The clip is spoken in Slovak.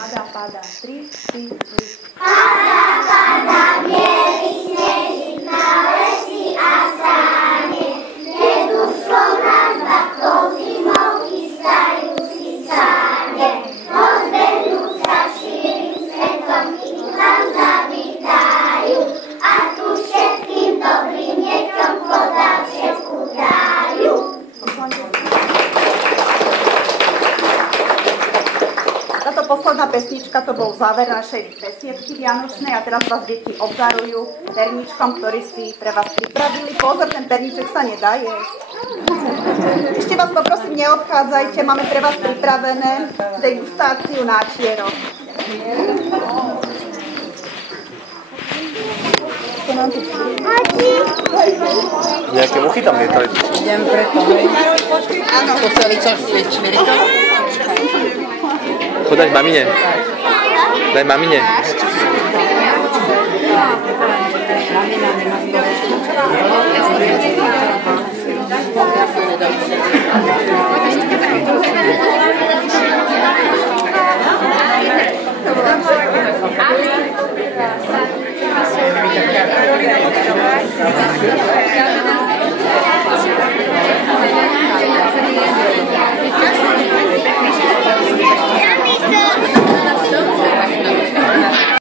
Pada, 3, 4. Pada, bielý snežík na lesi a sáne, neduškom nás babkou zimou chystajú si sáne. Rozbehnú sa šírim svetom, ich tam zavítajú a tu všetkým dobrým deťom podáčku dajú. Táto posledná pesnička, to bol záver našej besiedky vianočnej a teraz vás deti obdarujú perničkom, ktorý si pre vás pripravili. Pozor, ten perniček sa nedá jesť. Ešte vás poprosím, neodchádzajte, máme pre vás pripravené degustáciu náčierok. Nejaké muchy tam lietajú. Idem preto, hej. Áno. To celý čas sviečili to. Daj mamine. Daj mamine. Mamina nemá